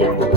Why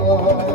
Allah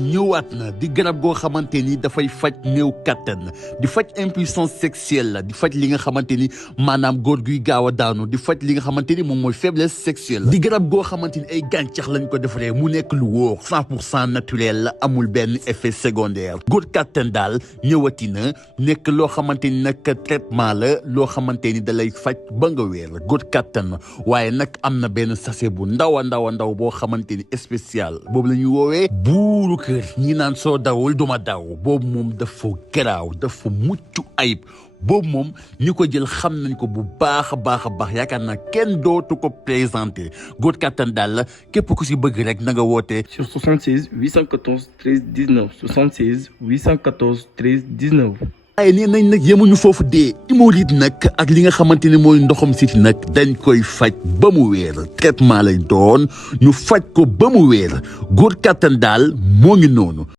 ñëwaat na di garab goo xamante ni dafay faj néew kattan di faj impuissance sexuelle la di faj li nga xamante ni maanaam góor guy gaaw a daanu di faj li nga xamante ni moom mooy faiblesse sexuelle di garab goo xamante ni ay gàncax lañ ko defaree mu nekk lu wóor 100% naturel la amul benn effet secondaire góor kattan daal ñëwati na nekk loo xamante ni nag traitement la loo xamante ni da lay faj ba nga wér góor kattan waaye nag am na benn sachet bu ndaw a ndaw boo xamante ni spécial boobu la ñuy woowee buuru kër ñi naan soo dawul duma daw boobu moom dafa garaaw dafa mucc ayib boobu moom ñi ko jël xam nañ ko bu baax a baax yaakaar naa kenn dootu ko présenté góor kattan daal la képp ku si bëgg rek na nga woote sur 76 814 13 19 76 814 13 19. waaye nee nañ nag yemuñu foofu dee hémorroïde nag ak li nga xamante ne mooy ndoxam siti nag dañ koy faj ba mu wéer traitement lay doon ñu faj ko ba mu wéer góor kattan daal moo ngi noonu